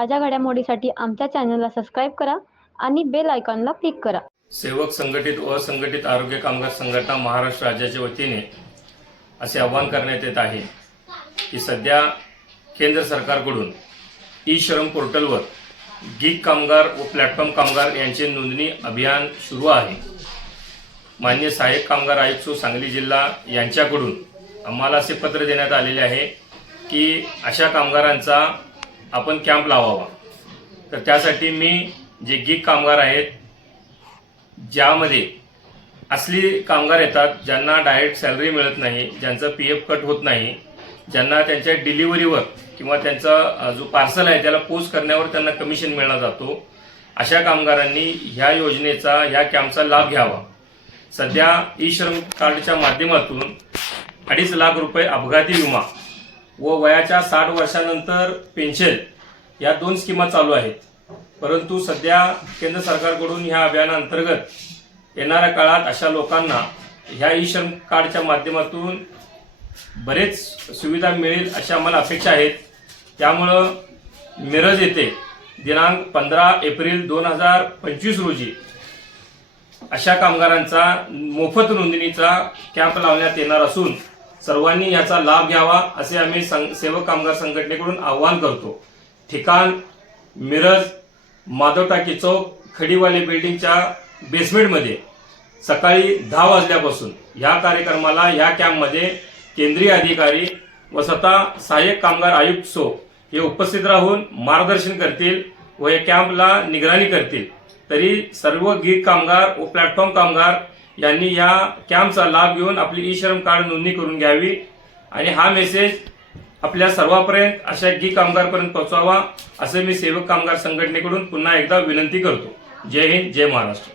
ताज्या घडामोडीसाठी आमच्या चॅनलला सबस्क्राईब करा आणि बेल आयकॉनला क्लिक करा। सेवक संघटित व असंघटित आरोग्य कामगार संघटना महाराष्ट्र राज्याच्या वतीने असे आवाहन करण्यात येत आहे की सध्या केंद्र सरकारकडून ई श्रम पोर्टलवर गीग कामगार व प्लॅटफॉर्म कामगार यांचे नोंदणी अभियान सुरू आहे। माननीय सहाय्यक कामगार आयुक्त सांगली जिल्हा यांच्याकडून आम्हाला असे पत्र देण्यात आलेले आहे की अशा कामगारांचा आपण कॅम्प लावावा। तर त्यासाठी मी जे गीग कामगार आहेत, ज्यामध्ये असली कामगार येतात ज्यांना डायरेक्ट सॅलरी मिळत नाही, ज्यांचं PF कट होत नाही, ज्यांना त्यांच्या डिलिव्हरीवर किंवा त्यांचा जो पार्सल आहे त्याला पोस्ट करण्यावर त्यांना कमिशन मिळला जातो, अशा कामगारांनी ह्या योजनेचा ह्या कॅम्पचा लाभ घ्यावा। सध्या ई श्रम कार्डच्या माध्यमातून 2.5 लाख रुपये अपघाती विमा व वयाच्या 60 वर्षानंतर पेन्शन या 2 स्कीमा चालू आहेत। परंतु सध्या केंद्र सरकारकडून ह्या अभियानाअंतर्गत येणाऱ्या काळात अशा लोकांना ह्या ई श्रम कार्डच्या माध्यमातून बरेच सुविधा मिळेल अशी आम्हाला अपेक्षा आहेत। त्यामुळं मिरज येथे दिनांक 15 एप्रिल 2025 रोजी अशा कामगारांचा मोफत नोंदणीचा कॅम्प लावण्यात येणार असून सर्वांनी याचा लाभ घ्यावा असे आम्ही सेवक कामगार संघटनेकडून आवाहन करतो। ठिकाण मिरज माधव टाकी चौक खडीवाले बिल्डिंगच्या बेसमेंटमध्ये सकाळी 10 वाजल्यापासून ह्या कार्यक्रमाला ह्या कॅम्पमध्ये केंद्रीय अधिकारी व स्वतः सहाय्यक कामगार आयुक्त हे उपस्थित राहून मार्गदर्शन करतील व या कॅम्पला निगराणी करतील। तरी सर्व गीग कामगार व प्लॅटफॉर्म कामगार यांनी या कॅम्पचा लाभ घेऊन आपली ई श्रम कार्ड नोंदणी करून घ्यावी आणि हा मेसेज आपल्या सर्वांपर्यंत अशा गीग कामगारपर्यंत पोहोचावा असे मी सेवक कामगार संघटनेकडून पुन्हा एकदा विनंती करतो। जय हिंद, जय महाराष्ट्र।